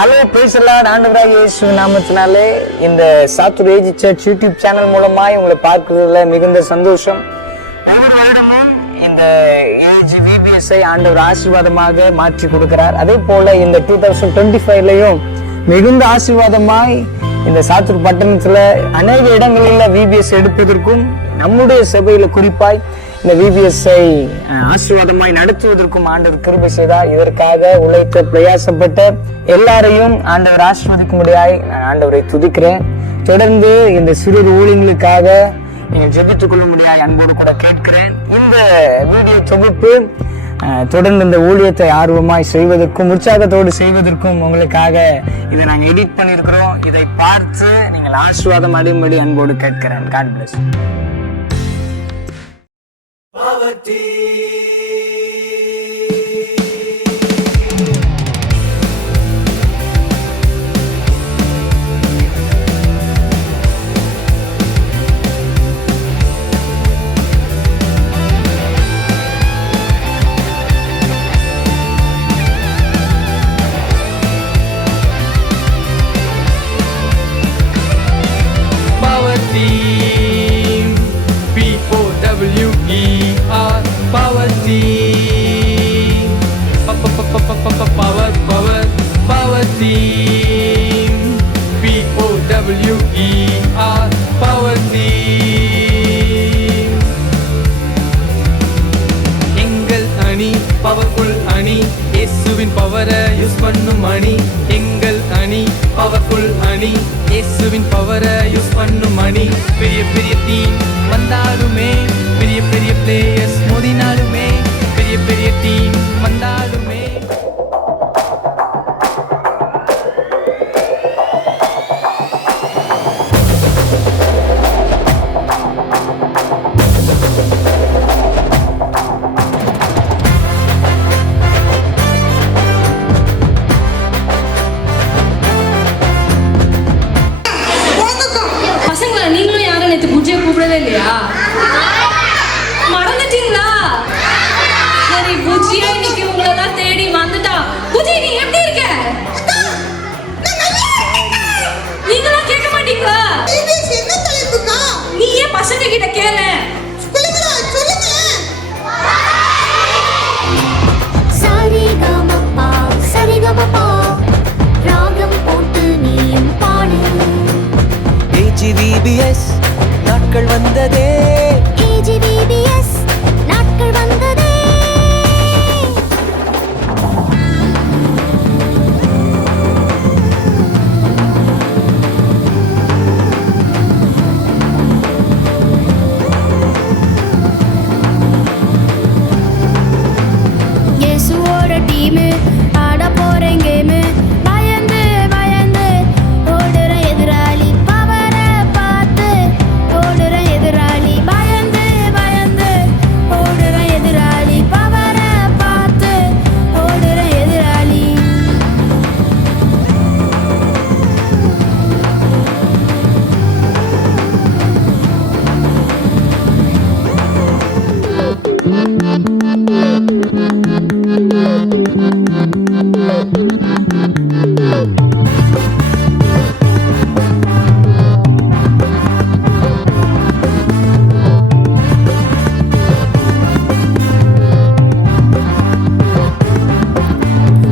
Hello பிரைஸ்லார்ட், ஆண்டவராகிய இயேசு நாமத்தினாலே இந்த Sattur AG church YouTube channel மூலமாய் உங்களை பார்க்கிறதுல மிகுந்த சந்தோஷம். ஒவ்வொரு வருடமும் இந்த ஏஜி விபிஎஸ்ஐ ஆண்டவர் ஆசீர்வாதமாக மாற்றி கொடுக்கிறார். அதே போல இந்த 2025லையும் மிகுந்த ஆசீர்வாதமாய் இந்த சாத்தூர் பட்டணத்துல அநேக இடங்களில் விபிஎஸ் எடுப்பதற்கும் நம்முடைய சபையில குறிப்பாய் இந்த விபிஎஸ்ஐ ஆசீர்வாதமாய் நடத்துவதற்கும் ஆண்டவர் கிருபை செய்தார். இதற்காக உழைத்த பிரயாசப்பட்ட எல்லாரையும் ஆண்டவர் ஆசீர்வதிக்கும்படியாய் நான் ஆண்டவரை துதிக்கிறேன். தொடர்ந்து இந்த சிறு ஊழியங்களுக்காக நீங்கள் ஜெபித்துக் கொள்ள முடியாது அன்போடு கூட கேட்கிறேன். இந்த வீடியோ தொகுப்பு தொடர்ந்து இந்த ஊழியத்தை ஆர்வமாய் செய்வதற்கும் உற்சாகத்தோடு செய்வதற்கும் உங்களுக்காக இதை நாங்கள் எடிட் பண்ணியிருக்கிறோம். இதை பார்த்து நீங்கள் ஆசீர்வாதம் அடையும்படி அன்போடு கேட்கிறேன். God bless. Power team, power team, POWER, power team. எங்கள் அணி பவர்ஃபுல் அணி, இயேசுவின் பவரை யூஸ் பண்ணும் அணி. எங்கள் அணி பவர்ஃபுல் அணி, இயேசுவின் பவரை யூஸ் பண்ணும் அணி. பெரிய பெரிய டீம் வந்தாலுமே, பெரிய பெரிய பிளேயர்ஸ் மோதினாலுமே, பெரிய பெரிய டீம் வந்தாலுமே. பசங்களா, நீங்களும் யாரும் நேற்று பூஜையை கூப்பிடவே இல்லையா? மறந்துட்டீங்களா? சரி, பூஜியா இன்னைக்கு உங்களெல்லாம் தேடி வந்துட்டா. பூஜி, நீ எப்படி இருக்க? நீங்களாம் கேட்க மாட்டீங்களா? நீ ஏன் பசங்க கிட்ட கேள? AGVBS நாட்கள் வந்ததே, AGVBS நாட்கள் வந்ததே. இயேசுவோட டீம் ஆட போறேன் கேம். பயந்து பயந்து ஓடுற எதிராளி, பவரை பார்த்து ஓடுற எதிராளி. பயந்து பயந்து ஓடுற எதிராளி, பவரை பார்த்து ஓடுற எதிராளி.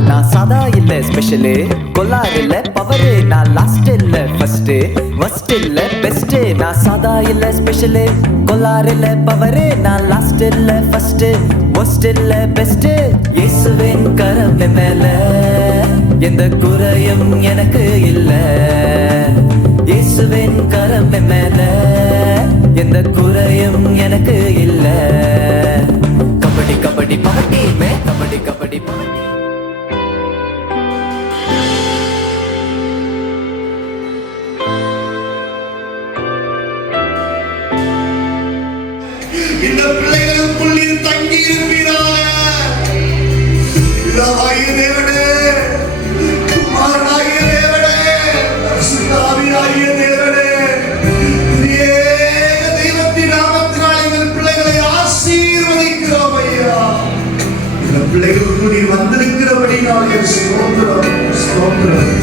நான் சாதா இல்ல ஸ்பெஷலு, கொல்லார் இல்ல பவரு, நான் லாஸ்ட் இல்ல ஃபர்ஸ்ட், ஃபர்ஸ்ட் இல்ல பெஸ்ட். நான் சாதா இல்ல ஸ்பெஷலு, கொல்லார் இல்ல பவரு, நான் லாஸ்ட் இல்ல ஃபர்ஸ்ட், ஃபர்ஸ்ட் இல்ல பெஸ்ட். இயேசுவின் கரம் மேல எந்த குறையும் எனக்கு இல்ல. இயேசுவின் கரம் மேல எந்த குறையும் எனக்கு இல்ல. கபடி கபடி பவர் டீமே, கபடி கபடி பவர் டீம். இந்த பிள்ளைகளுக்குள் நீர் தங்கி இருப்பீராக. பிதாவாகிய தேவனே, குமாரனாகிய தேவனே, பரிசுத்தாவியாகிய தேவனே, ஏக தெய்வத்தின் நாமத்தினால் எங்கள் பிள்ளைகளை ஆசீர்வதிக்கிறோம் ஐயா. இந்த பிள்ளைகளுக்கு நீர் வந்திருக்கிறபடி நான் ஸ்தோத்திரம் ஸ்தோத்திரம்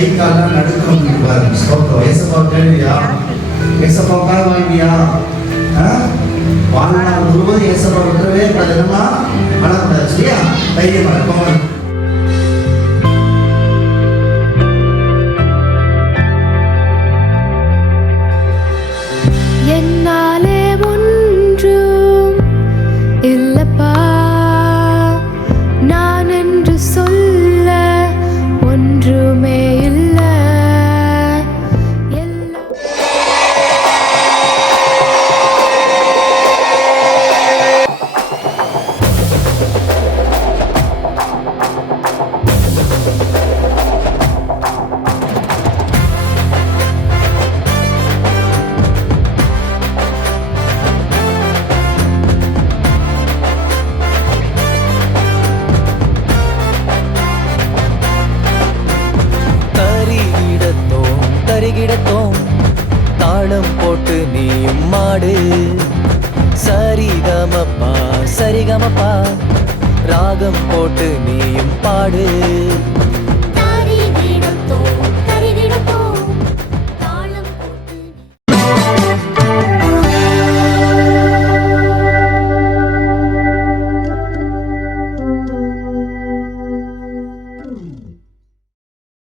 கை காலெல்லாம் நடுக்கம் இருப்பாரு. ஸ்தோத்திரம். ஏசப்பா கேள்வியா, ஏசப்பாவுக்காக வாங்கியா, வாழ்நாள் முழுவதும் ஏசப்பா விட்டுறவே கூடாதுமா, வளர்க்கூடாது. சரியா? தைரியமா இருக்கோம். என்னாலே ஒன்றும் இல்லப்பா, நான் என்று சொல்ல ஒன்றுமே இல்ல. தரிகிடத்தோம் தாளம் போட்டு நீயும் மாடு. சரிகமப்பா சரிகமப்பா ராகம் போட்டு நீயும் பாடு.